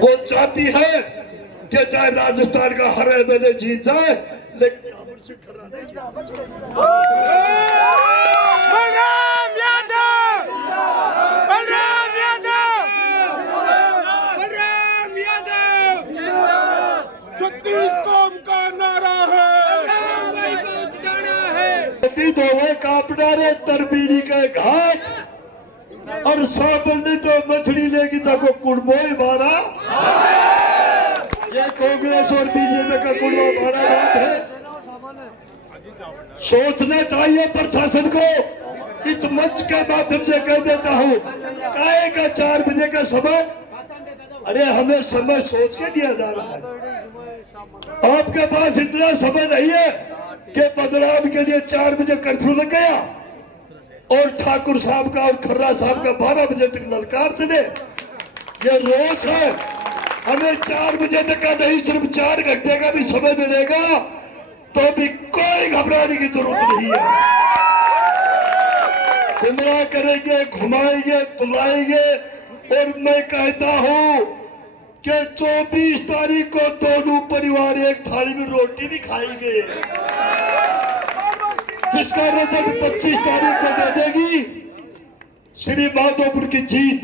वो चाहती है कि चाहे राजस्थान का हर एमएलए जीत जाए, लेकिन बलराम यादव, बलराम यादव, बलराम यादव, 36 कौम का नारा है, बलराम भाई को जिताना है। दोवे कापडारे तरबीड़ी के घाट और साबंदी तो मछली लेगी तको कुड़बोई मारा। ये कांग्रेस और बीजेपी का कुड़बा मारा बात है। सोचना चाहिए प्रशासन को। इस मंच के माध्यम से कह देता हूँ, काहे का 4 बजे का समय, अरे हमें समय सोच के दिया जा रहा है। आपके पास इतना समय नहीं है कि बदलाव के लिए 4 बजे कर्फ्यू लग गया और ठाकुर साहब का और खर्रा साहब का 12 बजे तक ललकार चले। ये रोज है। हमें 4 बजे तक का नहीं, सिर्फ 4 घंटे का भी समय मिलेगा तो भी कोई घबराने की जरूरत नहीं है। गुमराह करेंगे, घुमाएंगे, तुलाएंगे। और मैं कहता हूं कि 24 तारीख को दोनों परिवार एक थाली में रोटी भी खाएंगे, जिसका रिजल्ट 25 तारीख को दे देगी श्री माधोपुर की जीत।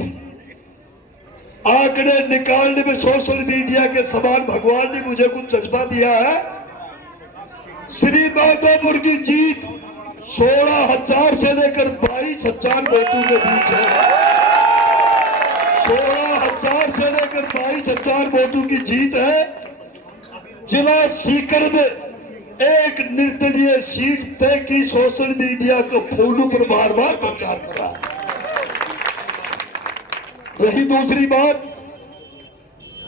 आंकड़े निकालने में सोशल मीडिया के समान भगवान ने मुझे कुछ जज्बा दिया है। श्री माधोपुर की जीत 16,000 से लेकर 22,000 वोटों के बीच है। 16,000 से लेकर 22,000 वोटों की जीत है। जिला सीकर में एक निर्दलीय सीट तय की सोशल मीडिया को फोनों पर बार बार प्रचार कर रहा है। रही दूसरी बात,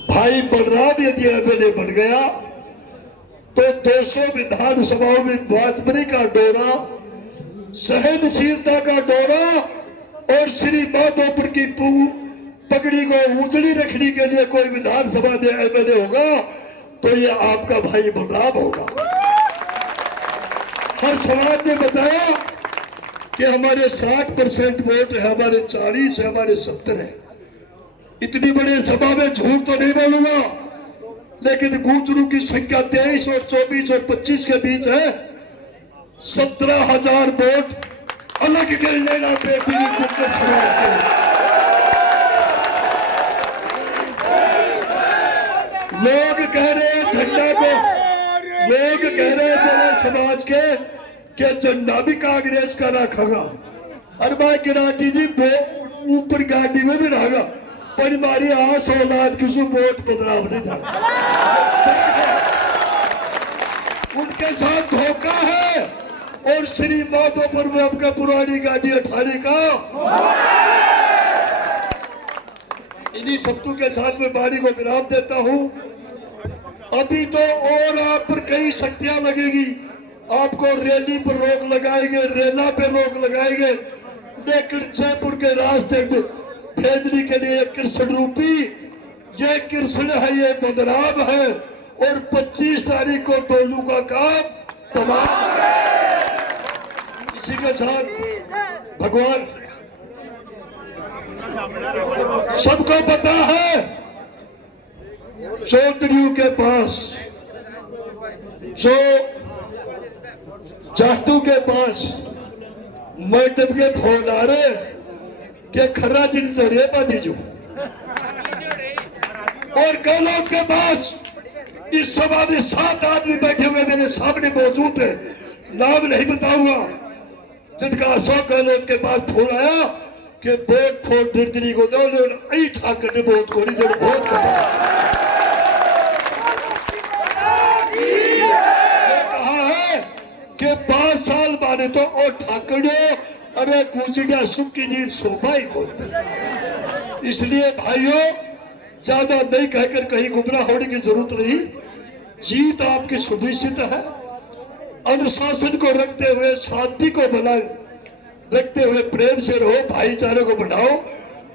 भाई बलराम यदि एमएलए बन गया तो 200 विधानसभाओं में बातबरी का दौरा, सहनशीलता का दौरा और श्री माधोपुर की पगड़ी को उजड़ी रखने के लिए कोई विधानसभा में एमएलए होगा तो ये आपका भाई बलराम होगा। हर समाज ने बताया कि हमारे 60% वोट है, हमारे 40 है, हमारे 70 है। इतनी बड़ी सभा में झूठ तो नहीं बोलूंगा, लेकिन गूंजरू की संख्या 23 और 24 और 25 के बीच है। 17,000 वोट अलग गिर लेना बेटी समाज के। लोग कह रहे हैं झंडा को, लोग कह रहे हैं मेरे समाज के कि झंडा भी कांग्रेस का रखेगा। अरे भाई गिराटी जी ऊपर गाड़ी में भी रहेगा, पर हमारी आस औलाद किसी वोट बदलाव नहीं था। उनके साथ धोखा है। और श्री माधोपुर में आपका पुरानी गाड़ी उठाने का, इन्हीं शब्दों के साथ में बाड़ी को विराम देता हूं। अभी तो और आप पर कई शक्तियां लगेगी। आपको रैली पर रोक लगाएंगे, रेला पे रोक लगाएंगे, लेकिन जयपुर के रास्ते में भेजने के लिए कृष्ण रूपी, ये कृष्ण है, ये बलराम है। और 25 तारीख को दोनों का काम तमाम। इसी के साथ भगवान सबको पता है, चौधरियों के पास, जो जाटू के पास मैडम के फोन आ रहे कि खर्रा जिन तो रेपा दीजू, और गहलोत के पास इस सभा में 7 आदमी बैठे हुए मेरे सामने मौजूद है, नाम नहीं बताऊंगा, जिनका अशोक गहलोत के पास फोन आया कि वोट फोन निर्दलीय को दो, ठाकर ने वोट को नहीं दे, बहुत कहा है कि 5 साल बाद तो और ठाकर ने अरे गुजरिया सुख की नींद सोफा ही को। इसलिए भाइयों, ज्यादा नहीं कहकर कहीं गुमराह होने की जरूरत नहीं। जीत आपकी सुनिश्चित है। अनुशासन को रखते हुए, शांति को बनाए रखते हुए प्रेम से रहो, भाईचारे को बढ़ाओ।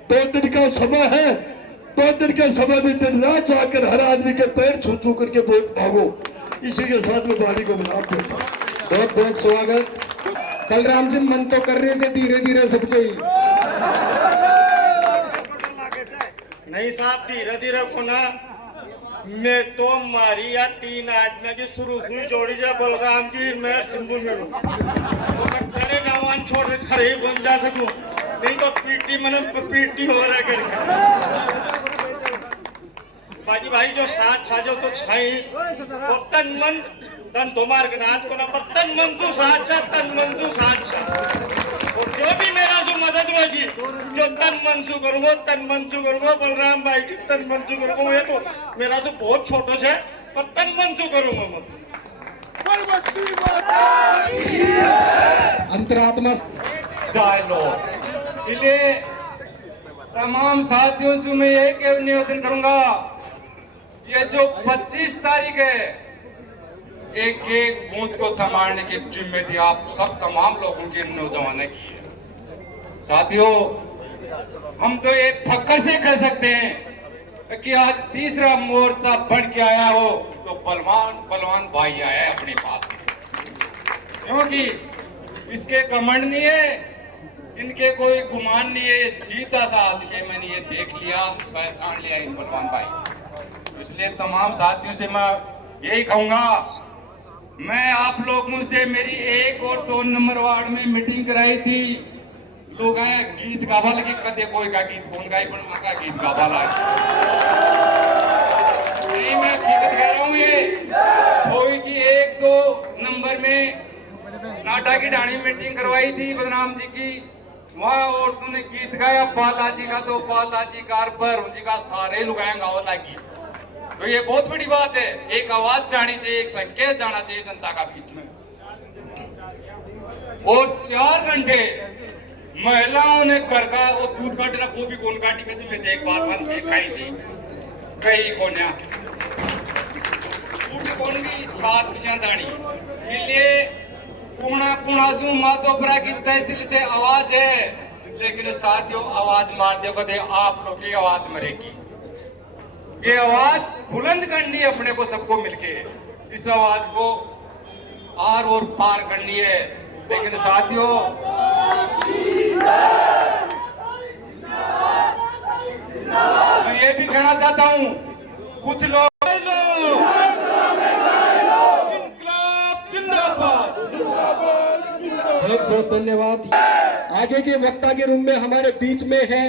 2 दिन का समय है, 2 दिन के समय में दिन रात जाकर हर आदमी के पैर छू छू करके वोट मांगो। इसी के साथ में वाणी को विराम देता हूं। बहुत बहुत स्वागत। बलराम जी मन तो कर रहे थे धीरे धीरे सबके ही नहीं साहब धीरे धीरे को ना मैं तो मारी या 3 आदमी की शुरू हुई जोड़ी जा बलराम जी मैं सिंधु में तो मैं खड़े नवान छोड़ खड़े ही बन जा सकूं नहीं तो पीटी मैंने पीटी हो रहा करके बाकी भाई जो साथ छाजो तो छाई वो तन मन तन तुम्हार गनात को ना पर तन मन तू साथ छा तन मन तू साथ छा और जो भी मेरा जो मदद होगी जो तन मन से करूँगा तन मन से करूँगा बलराम भाई की तन मन से करूँगा ये तो मेरा जो बहुत छोटो है पर तन मन से करूँगा मैं अंतरात्मा जाए लो इसलिए तमाम साथियों से मैं एक निवेदन करूंगा ये जो 25 तारीख है एक एक बूथ को संभालने की जिम्मेदारी आप सब तमाम लोगों की नौजवानों की है। साथियों हम तो ये फक्र से कह सकते हैं कि आज तीसरा मोर्चा बन के आया हो तो बलवान भाई आया है अपने पास क्योंकि इसके कमेंट नहीं है इनके कोई गुमान नहीं है सीधा सा आदमी है मैंने ये देख लिया पहचान लिया इन बलवान भाई इसलिए तमाम साथियों से मैं यही कहूंगा मैं आप लोगों से मेरी 1 और 2 नंबर वार्ड में मीटिंग कराई थी लोग आए गीत गावा लगे कदे कोई का गीत कौन गाई पर आका गीत गावा लगे नहीं मैं हकीकत कह रहा हूँ ये कोई की 1-2 नंबर में नाटा की ढाणी मीटिंग करवाई थी बदनाम जी की वहाँ औरतों ने गीत गाया बालाजी का तो बालाजी कार पर जी का सारे लुगाए गाँव लगी तो ये बहुत बड़ी बात है एक आवाज जानी चाहिए एक संकेत जाना चाहिए जनता का बीच में और 4 घंटे महिलाओं ने कर का वो दूध काटना वो भी कौन काटी में तुम्हें देख बार बार देखाई थी कहीं कोन्या कौन भी 7 बजे दानी इसलिए कुणा कुणा सु माधोपुरा की तहसील से आवाज है लेकिन साथियों आवाज मार दो कदे आप लोग की आवाज मरेगी ये आवाज बुलंद करनी है अपने को सबको मिलके इस आवाज को आर और पार करनी है लेकिन साथियों मैं ये भी कहना चाहता हूँ कुछ लोग बहुत बहुत धन्यवाद। आगे के वक्ता के रूम में हमारे बीच में है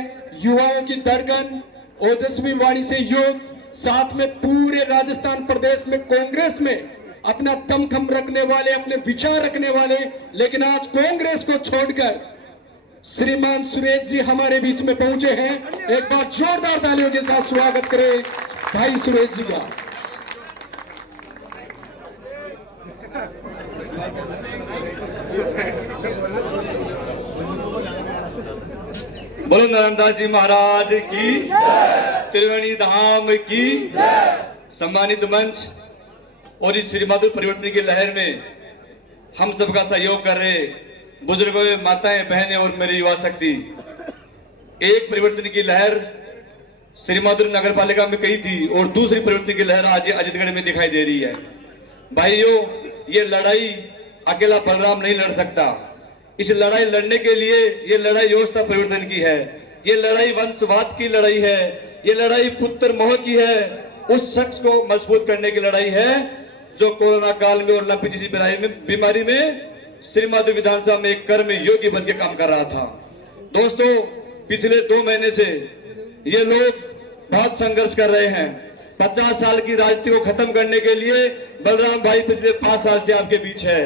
युवाओं की धड़कन ओजस्वी वाणी से युग साथ में पूरे राजस्थान प्रदेश में कांग्रेस में अपना दमखम रखने वाले अपने विचार रखने वाले लेकिन आज कांग्रेस को छोड़कर श्रीमान सुरेश जी हमारे बीच में पहुंचे हैं। एक बार जोरदार तालियों के साथ स्वागत करें भाई सुरेश जी का। बोलो नरमदास जी महाराज की त्रिवेणी धाम की सम्मानित मंच और इस श्रीमधुर परिवर्तन की लहर में हम सबका सहयोग कर रहे बुजुर्गों माताएं बहनें और मेरी युवा शक्ति एक परिवर्तन की लहर श्रीमधुर नगर पालिका में कही थी और दूसरी परिवर्तन की लहर आज अजीतगढ़ में दिखाई दे रही है। भाइयों ये लड़ाई अकेला बलराम नहीं लड़ सकता इस लड़ाई लड़ने के लिए ये लड़ाई व्यवस्था परिवर्तन की है ये लड़ाई वंशवाद की लड़ाई है ये लड़ाई पुत्र मोह की है उस शख्स को मजबूत करने की लड़ाई है जो कोरोना काल में और लंपी जैसी बीमारी में श्रीमधुर विधानसभा में एक कर्म योगी बन के काम कर रहा था। दोस्तों पिछले 2 महीने से ये लोग बहुत संघर्ष कर रहे हैं 50 साल की राजनीति को खत्म करने के लिए बलराम भाई पिछले 5 साल से आपके बीच है।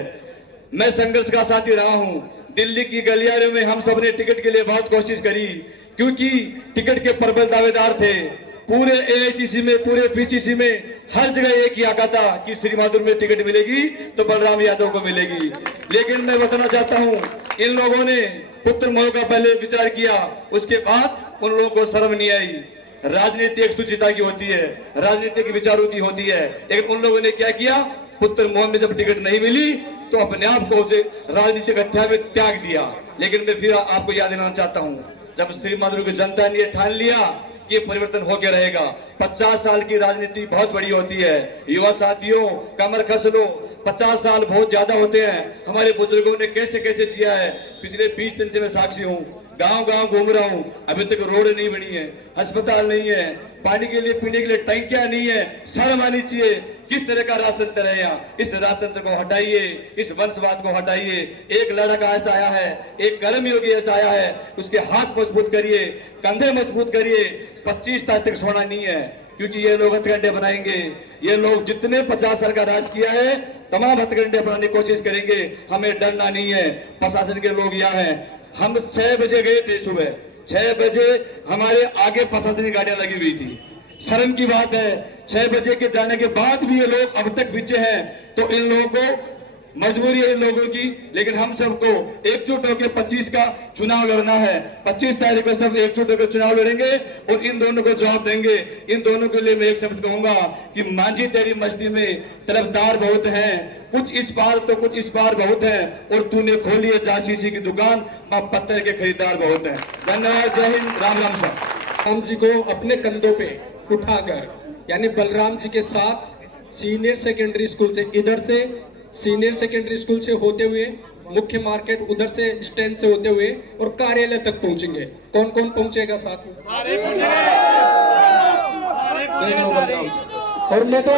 मैं संघर्ष का साथी रहा हूं दिल्ली की गलियारों में हम सब ने टिकट के लिए बहुत कोशिश करी क्योंकि टिकट के प्रबल दावेदार थे पूरे एआईसीसी में पूरे पीसीसी में हर जगह एक ही आका था कि श्रीमधुर में टिकट मिलेगी तो बलराम यादव को मिलेगी। लेकिन मैं बताना चाहता हूं इन लोगों ने पुत्र मोह का पहले विचार किया उसके बाद उन लोगों को शर्म नहीं आई। राजनीति एक सुचिता की होती है राजनीतिक विचारों की होती है लेकिन उन लोगों ने क्या किया पुत्र मोह में जब टिकट नहीं मिली तो अपने आप को उसे राजनीतिक हत्या में त्याग दिया। लेकिन मैं फिर आपको याद दिलाना चाहता हूं जब श्रीमधुर की जनता ने ठान लिया कि परिवर्तन होकर रहेगा 50 साल की राजनीति बहुत बड़ी होती है। युवा साथियों कमर कस लो 50 साल बहुत ज्यादा होते हैं। हमारे बुजुर्गों ने कैसे कैसे जिया है पिछले 20 दिन से मैं साक्षी हूँ गांव गांव घूम रहा हूं, अभी तक रोड नहीं बनी है, अस्पताल नहीं है, पानी के लिए पीने के लिए टंकियां नहीं है। शर्म आनी चाहिए। किस तरह का राजतंत्र है यहाँ? इस राजतंत्र को हटाइए, इस वंशवाद को हटाइए। एक लड़का ऐसा आया है, एक कर्मयोगी ऐसा आया है, उसके हाथ मजबूत करिए, कंधे मजबूत करिए। 25 तारीख तक सोना नहीं है, क्योंकि ये लोग हथकंडे बनाएंगे। ये लोग जितने 50 साल का राज किया है, तमाम हथकंडे बनाने की कोशिश करेंगे। हमें डरना नहीं है। प्रशासन के लोग यहाँ हैं। हम 6 बजे गए थे, सुबह 6 बजे हमारे आगे प्रशासनिक गाड़ियां लगी हुई थी। शर्म की बात है, 6 बजे के जाने के बाद भी ये लोग अब तक पीछे हैं। तो इन लोगों को मजबूरी है इन लोगों की, लेकिन हम सबको एकजुट होकर 25 का चुनाव लड़ना है। 25 तारीख को सब एकजुट होकर चुनाव लड़ेंगे और इन दोनों को जवाब देंगे। इन दोनों के लिए मैं एक शब्द कहूंगा कि मांझी तेरी मस्ती में तरफदार बहुत हैं, कुछ इस पार तो कुछ इस पार बहुत हैं, और तूने खोली है जासीसी की दुकान, वहां पत्थर के खरीदार बहुत हैं। धन्यवाद। जय हिंद। राम राम साहब। राम जी को अपने कंधों पे उठाकर, यानी बलराम जी के साथ सीनियर सेकेंडरी स्कूल से, इधर से सीनियर सेकेंडरी स्कूल से होते हुए, मुख्य मार्केट उधर से स्टैंड से होते हुए और कार्यालय तक पहुंचेंगे। कौन कौन पहुंचेगा साथ में? बलराम जी। और मैं तो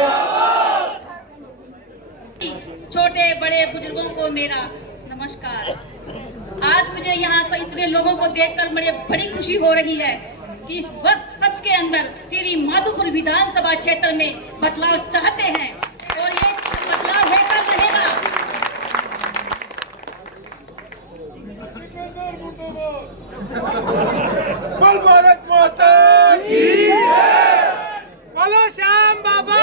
छोटे बड़े बुजुर्गों को मेरा नमस्कार। आज मुझे यहाँ से इतने लोगों को देखकर मुझे बड़ी खुशी हो रही है कि इस बस सच के अंदर श्री माधोपुर विधानसभा क्षेत्र में बदलाव चाहते हैं और ये बदलाव होकर रहेगा। बोल भारत माता की जय, बोलो श्याम बाबा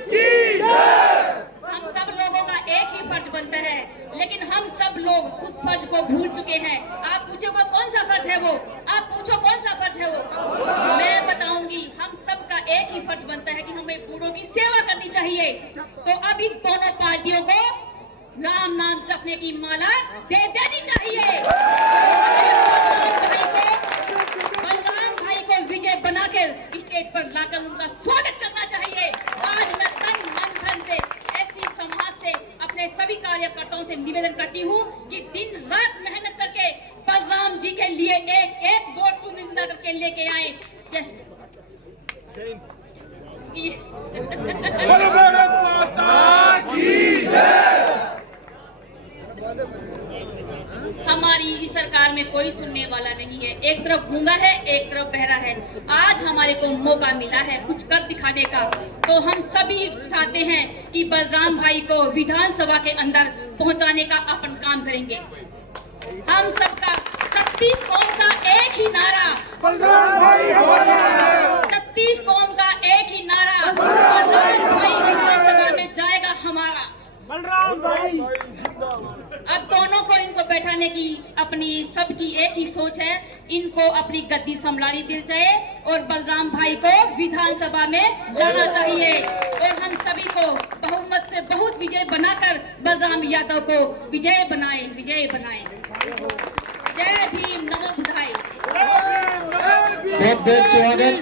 की जय। हम सब लोगों का एक ही फर्ज बनता है, लेकिन हम सब लोग उस फर्ज को भूल चुके हैं। आप पूछोगे कौन सा फर्ज है वो? आप पूछो कौन सा फर्ज है वो? मैं बताऊंगी। हम सब का एक ही फर्ज बनता है कि हमें बूढ़ों की सेवा करनी चाहिए। तो अब इन दोनों पार्टियों को राम नाम जपने की माला दे देनी चाहिए। बलराम भाई को विजय बनाकर स्टेज पर लाकर उनका स्वागत करना चाहिए। आज मैं तन मन धन से ऐसी समाज से अपने सभी कार्यकर्ताओं से निवेदन करती हूँ कि दिन रात मेहनत करके बलराम जी के लिए एक वोट चुनिंदा करके लेके आए। बोलो भारत माता की जय। हमारी इस सरकार में कोई सुनने वाला नहीं है। एक तरफ गूंगा है, एक तरफ बहरा है। आज हमारे को मौका मिला है कुछ कर दिखाने का, तो हम सभी चाहते हैं कि बलराम भाई को विधानसभा के अंदर पहुंचाने का अपन काम करेंगे। हम सबका 36 कौम का एक ही नारा, बलराम भाई हो जाए। 36 कौम का एक ही नारा, बलराम भाई विधानसभा में जाएगा हमारा। बलराम भाई। अब दोनों को इनको बैठाने की अपनी सबकी एक ही सोच है। इनको अपनी गद्दी संभालनी दी जाए और बलराम भाई को विधानसभा में लाना चाहिए और हम सभी को बहुमत से बहुत विजय बनाकर बलराम यादव को विजय बनाए। जय भीम, नमो बुद्धाय। बहुत बहुत स्वागत।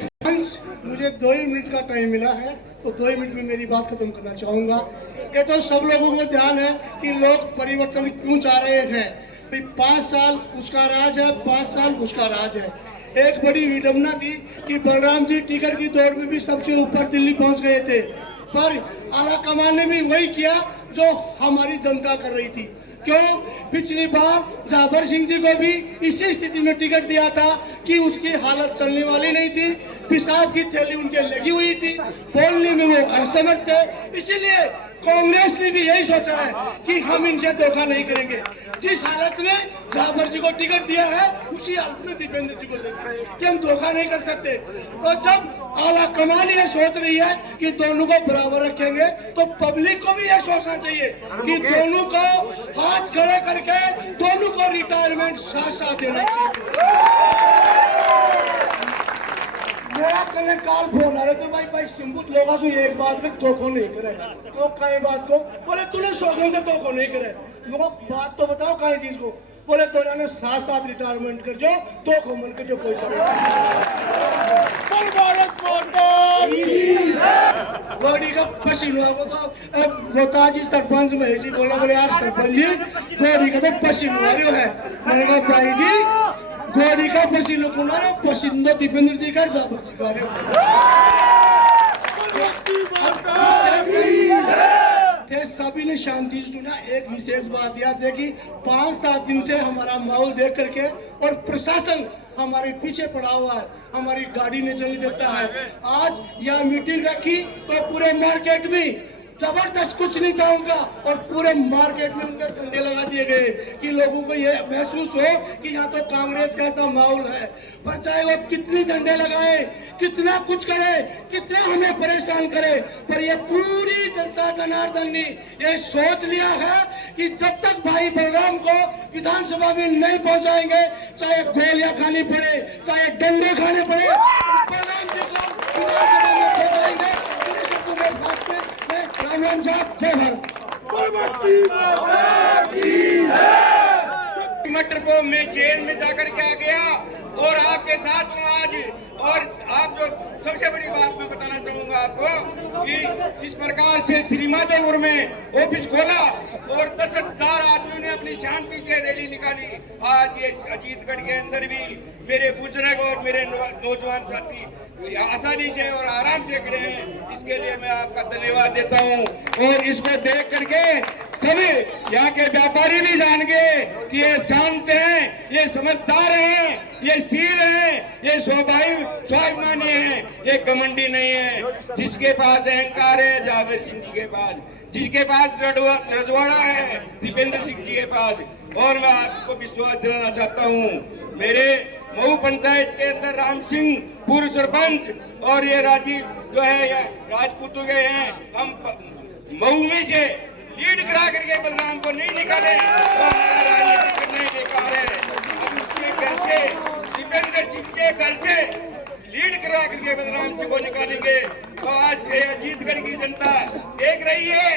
मुझे 2 ही मिनट का टाइम मिला है, तो 2 ही मिनट में मेरी बात खत्म करना चाहूंगा। ये तो सब लोगों को ध्यान है कि लोग परिवर्तन क्यों चाह रहे हैं। 5 साल उसका राज है, 5 साल उसका राज है। एक बड़ी विडंबना थी कि बलराम जी टिकट की दौड़ में भी सबसे ऊपर दिल्ली पहुंच गए थे, पर आला कमान ने भी वही किया जो हमारी जनता कर रही थी। क्यों? पिछली बार जाबर सिंह जी को भी इसी स्थिति में टिकट दिया था कि उसकी हालत चलने वाली नहीं थी, पेशाब की थैली उनके लगी हुई थी, बोलने में वो असमर्थ थे। इसीलिए कांग्रेस ने भी यही सोचा है कि हम इनसे धोखा नहीं करेंगे। जिस हालत में जाबर जी को टिकट दिया है, उसी हालत में दीपेंद्र जी को देंगे कि हम धोखा नहीं कर सकते। तो जब आला कमान ये सोच रही है कि दोनों को बराबर रखेंगे, तो पब्लिक को भी ये सोचना चाहिए कि दोनों को हाथ खड़े करके दोनों को रिटायरमेंट साथ साथ देना चाहिए। मेरा कल काल फोन आ रहे थे, भाई सिंबुत लोगों से एक बात कर धोखो नहीं करे। तो कई बात को बोले तूने सौगंध से धोखो नहीं करे। मुझको बात तो बताओ कई चीज को। बोले दोनों ने साथ साथ रिटायरमेंट कर जो, धोखो मन कर जो पैसा गोडी का पसीना को तो रोताजी सरपंच महेश जी बोला, बोले यार सरपंच जी गोडी का तो पसीना है। मैंने कहा भाई जी गोरी का पसीनो कुनारे पसीनो दीपेंद्र जी का साबर जी का थे सभी ने शांति से सुना। एक विशेष बात याद है कि 5-7 दिन से हमारा माहौल देख करके और प्रशासन हमारे पीछे पड़ा हुआ है, हमारी गाड़ी नहीं चलने देता है। आज यहाँ मीटिंग रखी तो पूरे मार्केट में जबरदस्त कुछ नहीं था उनका, और पूरे मार्केट में उनके झंडे लगा दिए गए कि लोगों को ये महसूस हो कि यहाँ तो कांग्रेस का ऐसा माहौल है। पर चाहे वो कितने झंडे लगाए, कितना कुछ करे, कितना हमें परेशान करे, पर ये पूरी जनता जनार्दन ने ये सोच लिया है कि जब तक भाई बलराम को विधानसभा में नहीं पहुंचाएंगे, चाहे गोलियां खानी पड़े, चाहे डंडे खाने पड़े, बलराम जी को विधानसभा में पहुंचाएंगे। राम साहब जय भारत। मटर को मैं जेल में जाकर के आ गया और आपके साथ हूँ आज। और आप जो सबसे बड़ी बात मैं बताना चाहूंगा आपको कि जिस प्रकार से श्री माधोपुर में ऑफिस खोला और 10,000 आदमियों ने अपनी शांति से रैली निकाली, आज ये अजीतगढ़ के अंदर भी मेरे बुजुर्ग और मेरे नौजवान साथी आसानी से और आराम से खड़े हैं। इसके लिए मैं आपका धन्यवाद देता हूं। और इसको देख करके सभी यहाँ के व्यापारी भी जान गए कि ये शांत हैं, ये समझदार हैं, ये शील हैं, ये स्वाभिमानी हैं, ये घमंडी नहीं है। जिसके पास अहंकार है जावेद सिंह जी के पास, जिसके पास रजवाड़ा है दीपेंद्र सिंह जी के पास। और मैं आपको विश्वास दिलाना चाहता हूँ, मेरे मऊ पंचायत के अंदर राम सिंह पूर्व सरपंच और ये राजीव जो है ये राजपूत गए हैं। हम मऊ में से लीड करा करके बलराम को नहीं निकाले तो हमारा राजनीति करना ही बेकार है। हम उसके घर से दीपेंद्र सिंह के घर से लीड करा करके बलराम जी को निकालेंगे। तो आज से अजीतगढ़ की जनता देख रही है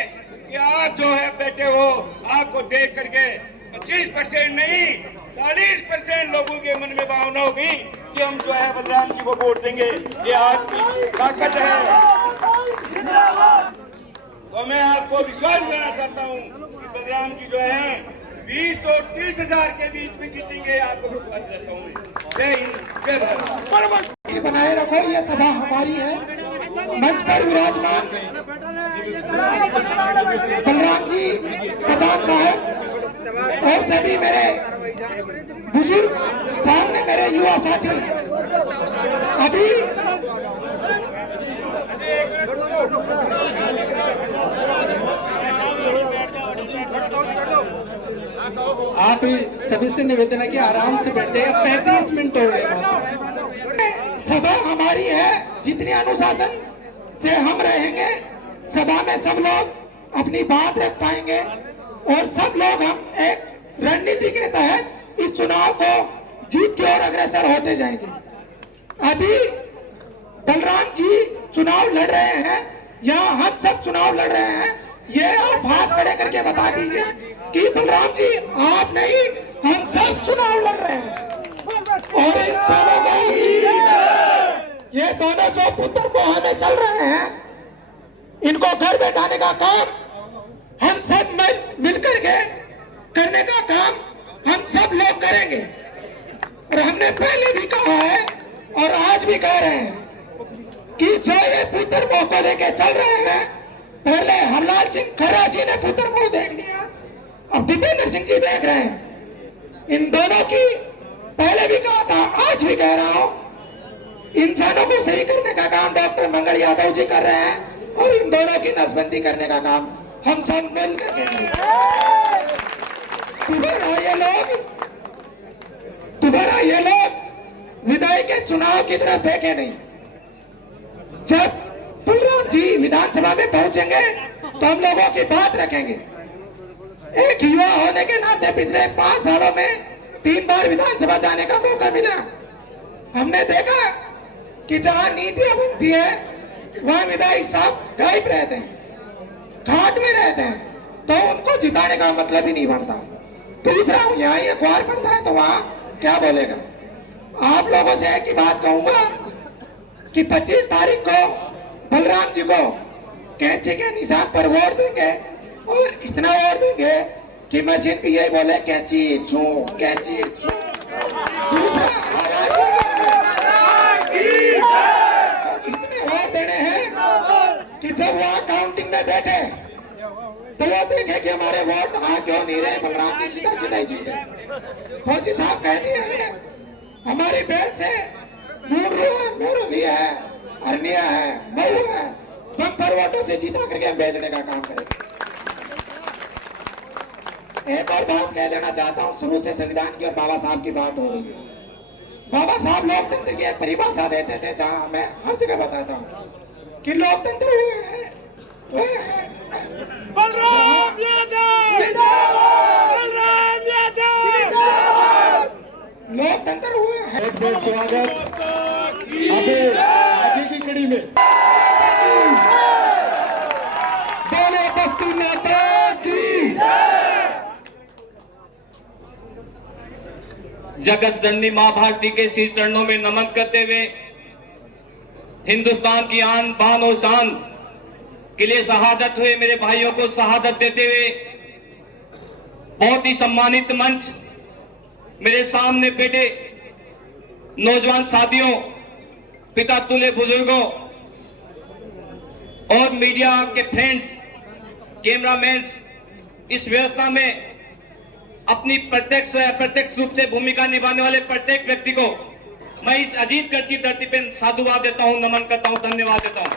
कि आप जो है बैठे हो, आपको देख करके 25% नहीं 40% लोगों के मन में भावना होगी कि हम जो है बलराम जी को वोट देंगे। ये आपकी ताकत है। तो मैं आपको विश्वास देना चाहता हूँ कि बलराम जी जो है 20 और 30,000 के बीच में जीतेंगे। आपको विश्वास देता हूँ। जय हिंद जय भारत। बनाए रखो, ये सभा हमारी है। मंच पर विराजमान बलराम जी प्रधान साहब और सभी मेरे बुजुर्ग, सामने मेरे युवा साथी, अभी आप सभी से निवेदन है कि आराम से बैठ जाइए। 35 मिनट हो गए। सभा हमारी है, जितने अनुशासन से हम रहेंगे सभा में सब लोग अपनी बात रख पाएंगे और सब लोग हम एक रणनीति के तहत इस चुनाव को जीत की ओर अग्रसर होते जाएंगे। अभी बलराम जी चुनाव लड़ रहे हैं या हम सब चुनाव लड़ रहे हैं, ये आप हाथ खड़े करके बता दीजिए कि बलराम जी आप नहीं, हम सब चुनाव लड़ रहे हैं। और ये दोनों जो पुत्र मोह में चल रहे हैं, इनको घर बैठाने का काम हम सब मिलकर के करने का काम हम सब लोग करेंगे। और हमने पहले भी कहा है और आज भी कह रहे हैं कि जो ये पुत्र मोह को लेके चल रहे हैं, पहले हरलाल सिंह खर्रा जी ने पुत्र मोह देख लिया, अब दीपेंद्र सिंह जी देख रहे हैं। इन दोनों की पहले भी कहा था, आज भी कह रहा हूं, इंसानों को सही करने का काम डॉक्टर मंगल यादव जी कर रहे हैं और इन दोनों की नसबंदी करने का काम हम सब मिलकर करेंगे। दोबारा ये लोग विधायक के चुनाव की तरफ देखे नहीं। जब बलराम जी विधानसभा में पहुंचेंगे तो हम लोगों की बात रखेंगे। एक युवा होने के नाते पिछले 5 सालों में 3 बार विधानसभा जाने का मौका मिला। हमने देखा कि जहां नीतियां बनती है वहां विधायक साहब गायब रहते हैं, घाट में रहते हैं, तो उनको जिताने का मतलब ही नहीं बनता। दूसरा, यहाँ ही अखबार पढ़ता है तो वहां क्या बोलेगा। आप लोगों से एक ही बात कहूंगा कि 25 तारीख को बलराम जी को कैंची के निशान पर वोट देंगे और इतना वोट देंगे कि मशीन भी यही बोले कैंची छू कैंची छू। हैं कि जब वहां काउंटिंग में बैठे तो वो देखे कि हमारे वोट आ क्यों नहीं रहे, बलराम जी सीधा सीधा ही जीते। फौजी साहब कह दिए हैं हमारी पेट से मुरली है, अरनिया है, मऊ है, बम्पर वोटों से जीता करके हम बेचने का काम करेंगे। एक और बात कह देना चाहता हूँ, शुरू से संविधान की और बाबा साहब की बात हो रही है। बाबा साहब लोकतंत्र की एक परिभाषा देते थे, जहां मैं हर जगह बताता हूँ कि लोकतंत्र वो है बलराम यादव जिंदाबाद, बलराम यादव जिंदाबाद। लोकतंत्र वो है। स्वागत आगे की कड़ी में बोले बस्ती माता की। जगत जननी मां भारती के श्री चरणों में नमन करते हुए हिंदुस्तान की आन बान और शान के लिए शहादत हुए मेरे भाइयों को शहादत देते हुए बहुत ही सम्मानित मंच, मेरे सामने बैठे नौजवान साथियों, पिता तुल्य बुजुर्गों और मीडिया के फ्रेंड्स, कैमरामैन्स, इस व्यवस्था में अपनी प्रत्यक्ष या अप्रत्यक्ष रूप से भूमिका निभाने वाले प्रत्येक व्यक्ति को मैं इस अजीतगढ़ की धरती पर साधुवाद देता हूं, नमन करता हूं, धन्यवाद देता हूं।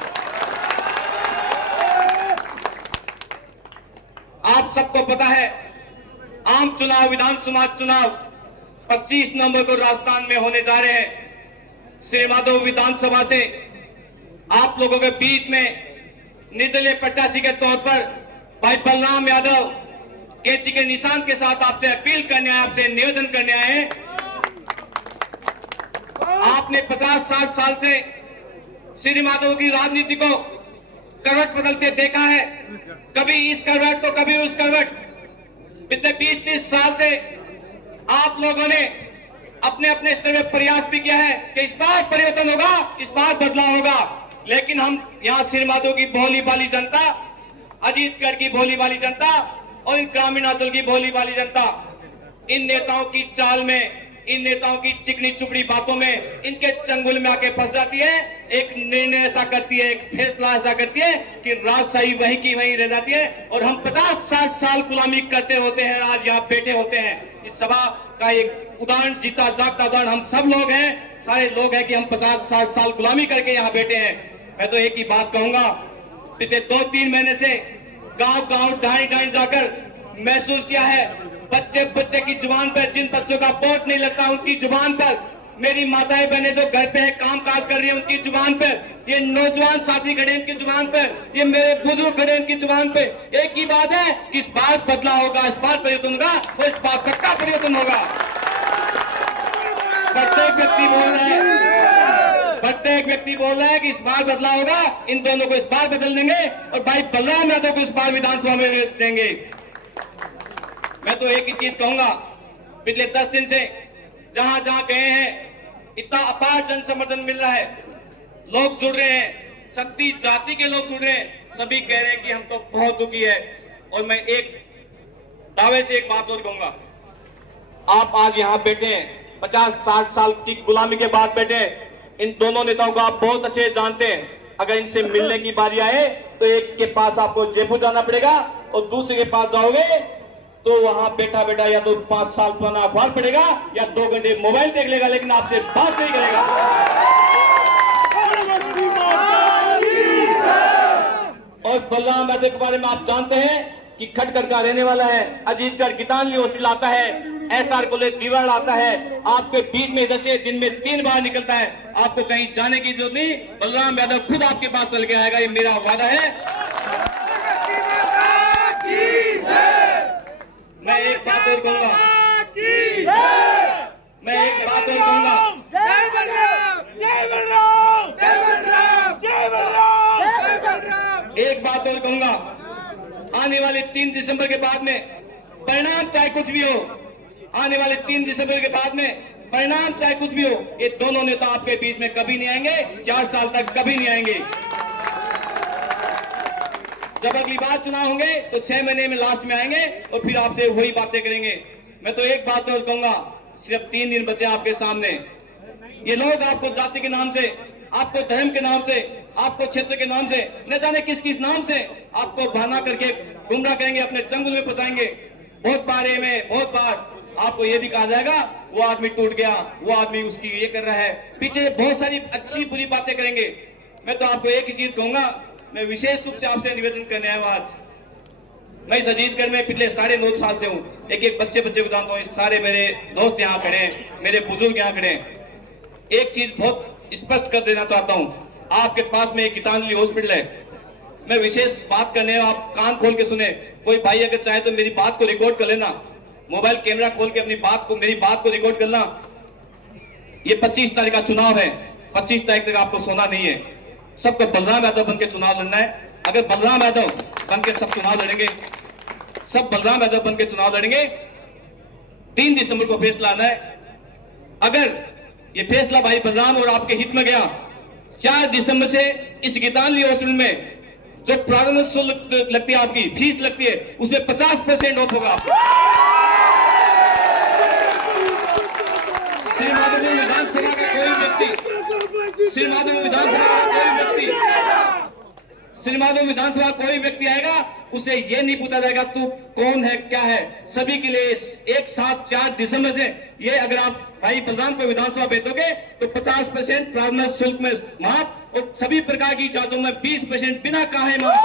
आप सबको पता है आम चुनाव, विधानसभा चुनाव 25 नवंबर को राजस्थान में होने जा रहे हैं। श्री माधव विधानसभा से आप लोगों के बीच में निर्दलीय प्रत्याशी के तौर पर भाई बलराम यादव कैंची के निशान के साथ आपसे अपील करने आए, आपसे निवेदन करने आए हैं। आपने 50-60 साल से श्री माधव की राजनीति को करवट बदलते देखा है, कभी इस करवट तो कभी उस करवट। पिछले 20-30 साल से आप लोगों ने अपने अपने स्तर में प्रयास भी किया है कि इस बार परिवर्तन होगा, इस बार बदलाव होगा, लेकिन हम यहाँ श्री माधव की भोली भाली जनता, अजीतगढ़ की भोली भाली जनता और इन ग्रामीण अंचल की भोली भाली जनता इन नेताओं की चाल में, इन नेताओं की चिकनी चुपड़ी बातों में, इनके चंगुल में आके फंस जाती है। एक निर्णय ऐसा करती है, एक फैसला ऐसा करती है कि राजशाही वहीं की वहीं रह जाती है और हम 50-60 साल गुलामी करते होते हैं, आज यहाँ बैठे होते हैं। इस सभा का एक उदाहरण, जीता जागता उदाहरण हम सब लोग हैं, सारे लोग हैं कि हम 50-60 साल गुलामी करके यहाँ बैठे हैं। मैं तो एक ही बात कहूंगा, पिछले 2-3 महीने से गांव-गांव, ढाई-ढाई जाकर महसूस किया है, बच्चे की जुबान पर, जिन बच्चों का वोट नहीं लगता उनकी जुबान पर, मेरी माताएं बहनें जो घर पे है काम काज कर रही है उनकी जुबान पर, ये नौजवान साथी खड़े इनकी जुबान पर, ये मेरे बुजुर्ग खड़े इनकी जुबान पे, एक ही बात है कि इस बार बदलाव होगा, इस बार परिवर्तन होगा और इस बार सत्ता परिवर्तन होगा। प्रत्येक व्यक्ति बोल रहा है कि इस बार बदलाव होगा, इन दोनों को इस बार बदल देंगे और भाई बलराम यादव को इस बार विधानसभा में देंगे। मैं तो एक ही चीज कहूंगा, पिछले 10 दिन से जहां जहां गए हैं इतना अपार जन समर्थन मिल रहा है, लोग जुड़ रहे हैं, शक्ति जाति के लोग जुड़ रहे हैं, सभी कह रहे हैं कि हम तो बहुत दुखी है। और मैं एक दावे से एक बात और कहूंगा, आप आज यहाँ बैठे हैं, 50-60 साल की गुलामी के बाद बैठे हैं, इन दोनों नेताओं को आप बहुत अच्छे जानते हैं। अगर इनसे मिलने की बारी आए तो एक के पास आपको जयपुर जाना पड़ेगा और दूसरे के पास जाओगे तो वहां बैठा या तो 5 साल पुराना अखबार पढ़ेगा या 2 घंटे मोबाइल देख लेगा, लेकिन आपसे बात नहीं करेगा। और बलराम यादव के बारे में आप जानते हैं कि खटकर का रहने वाला है, अजीतगढ़ गीतांजलि हॉस्पिटल आता है, SR कॉलेज दीवार आता है, आपके बीच में इधर से दिन में 3 बार निकलता है, आपको कहीं जाने की जरूरत नहीं, बलराम यादव खुद आपके पास चल के आएगा, ये मेरा वादा है। मैं एक बात और कहूंगा, जय बलराम, जय बलराम, जय बलराम, जय बलराम। एक बात और कहूंगा, आने वाले 3 दिसंबर के बाद में परिणाम चाहे कुछ भी हो, आने वाले 3 दिसंबर के बाद में परिणाम चाहे कुछ भी हो, ये दोनों नेता आपके बीच में कभी नहीं आएंगे, 4 साल तक कभी नहीं आएंगे। जब अगली बार चुनाव होंगे तो 6 महीने में लास्ट में आएंगे और फिर आपसे वही बातें करेंगे। मैं तो एक बात और कहूंगा, सिर्फ 3 दिन बचे आपके सामने। ये लोग आपको जाति के नाम से, आपको धर्म के नाम से, आपको क्षेत्र के नाम से, न जाने किस किस नाम से आपको बहाना करके गुमराह करेंगे, अपने चंगुल में फंसाएंगे। बहुत बार आपको ये भी कहा जाएगा वो आदमी टूट गया, वो आदमी उसकी ये कर रहा है, पीछे बहुत सारी अच्छी बुरी बातें करेंगे। मैं तो आपको एक ही चीज कहूंगा, मैं विशेष रूप से आपसे निवेदन करने आया हूं आज। मैं इस अजीतगढ़ में पिछले 9.5 साल से हूँ। एक बच्चे को जानता हूँ, सारे मेरे दोस्त यहाँ खड़े हैं, मेरे बुजुर्ग यहाँ खड़े हैं। एक चीज बहुत स्पष्ट कर देना चाहता हूँ, आपके पास में एक गीतांजलि हॉस्पिटल है। मैं विशेष बात करने, आप कान खोल के सुने। कोई भाई अगर चाहे तो मेरी बात को रिकॉर्ड कर लेना, मोबाइल कैमरा खोल के अपनी मेरी बात को रिकॉर्ड करना। ये 25 तारीख का चुनाव है, 25 तारीख तक आपको सोना नहीं है। सबको बलराम यादव बन के चुनाव लड़ना है। अगर बलराम यादव बन के सब चुनाव लड़ेंगे, सब बलराम यादव बन के चुनाव लड़ेंगे, 3 दिसंबर को फैसला आना है। अगर ये फैसला भाई बलराम और आपके हित में गया, 4 दिसंबर से इस गीतांजलि हॉस्पिटल में जो प्रारंभिक शुल्क लगती है, आपकी फीस लगती है, उसमें 50% ऑफ होगा। श्रीमाधोपुर विधानसभा का कोई व्यक्ति, श्रीमाधोपुर विधानसभा कोई व्यक्ति आएगा, उसे ये नहीं पूछा जाएगा तू कौन है क्या है। सभी के लिए एक साथ 4 दिसंबर से ये अगर आप भाई बलराम को विधानसभा भेजोगे तो 50% प्रारंभिक शुल्क में माफ और सभी प्रकार की जांचों में 20% बिना कहे माफ।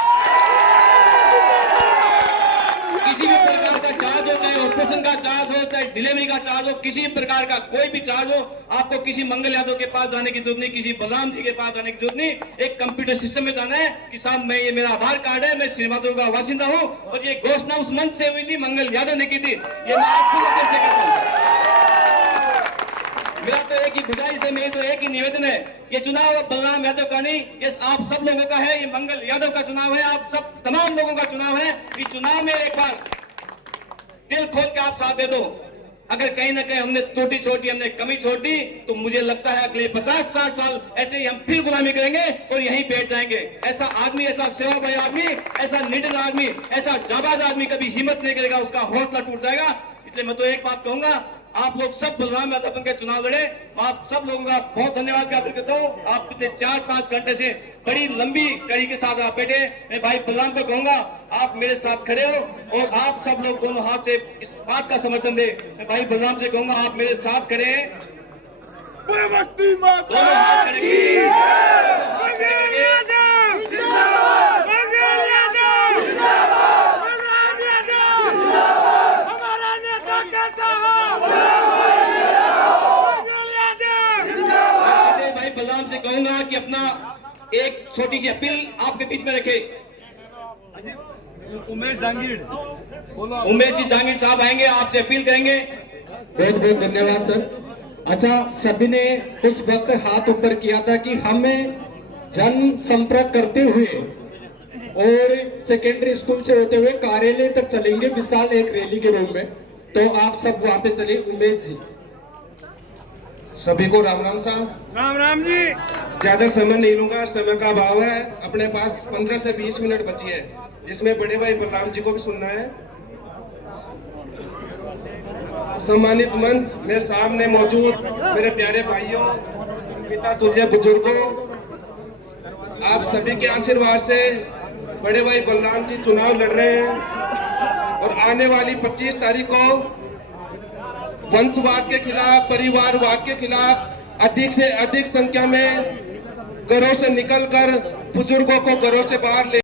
किसी भी प्रकार का चार्ज हो, चाहे ऑपरेशन का चार्ज हो, चाहे डिलीवरी का चार्ज हो, किसी प्रकार का कोई भी चार्ज हो, आपको किसी मंगल यादव के पास जाने की जरूरत नहीं, किसी बलराम जी के पास जाने की जरूरत नहीं। एक कंप्यूटर सिस्टम में जाना है कि साहब मैं, ये मेरा आधार कार्ड है, मैं श्रीमाधोपुर का बासिंदा हूँ और ये घोषणा उस मंच से हुई थी, मंगल यादव ने की थी। ये मैं आपको करता हूँ। मेरा तो एक ही गुजारिश है, मेरी तो एक ही निवेदन है, ये चुनाव बलराम यादव का नहीं, ये आप सब लोगों का है, ये मंगल यादव का चुनाव है, आप सब तमाम लोगों का चुनाव है। इस चुनाव में एक बार दिल खोल के आप साथ दे दो। अगर कहीं ना कहीं हमने त्रुटि छोड़ी, हमने कमी छोड़ी, तो मुझे लगता है अगले 50-60 साल ऐसे ही हम फिर गुलामी करेंगे और यहीं बैठ जाएंगे। ऐसा आदमी, ऐसा सेवाभावी आदमी, ऐसा निडर आदमी, ऐसा जाबाज आदमी कभी हिम्मत नहीं करेगा, उसका हौसला टूट जाएगा। इसलिए मैं तो एक बात कहूंगा, आप लोग सब बलराम यादव बन के चुनाव लड़े। आप सब लोगों का बहुत धन्यवाद ज्ञापित करता हूँ। आप पिछले 4-5 घंटे से बड़ी लंबी कड़ी के साथ आप बैठे। मैं भाई बलराम को कहूंगा आप मेरे साथ खड़े हो और आप सब लोग दोनों हाथ से इस बात का समर्थन दे। मैं भाई बलराम से कहूंगा आप मेरे साथ खड़े हैं, दोनों हाथ खड़े बलराम से कहूंगा कि अपना एक छोटी सी अपील आपके बीच में रखे। उमेश जी जहांगीर साहब आएंगे, आपसे अपील करेंगे। बहुत बहुत धन्यवाद सर। अच्छा, सभी ने उस वक्त हाथ ऊपर किया था कि हमें जन संपर्क करते हुए और सेकेंडरी स्कूल से होते हुए कार्यालय तक चलेंगे विशाल एक रैली के रूप में, तो आप सब वहां पे चले। उमेश जी। सभी को राम राम साहब। राम राम जी। ज्यादा समय नहीं लूंगा, समय का अभाव है। अपने पास 15 से 20 मिनट बची है, जिसमें बड़े भाई बलराम जी को भी सुनना है। सम्मानित मंच मेरे सामने मौजूद मेरे प्यारे भाइयों, पिता तुल्य बुजुर्गों, आप सभी के आशीर्वाद से बड़े भाई बलराम जी चुनाव लड़ रहे हैं और आने वाली 25 तारीख को वंशवाद के खिलाफ, परिवारवाद के खिलाफ अधिक से अधिक संख्या में घरों से निकलकर बुजुर्गों को घरों से बाहर ले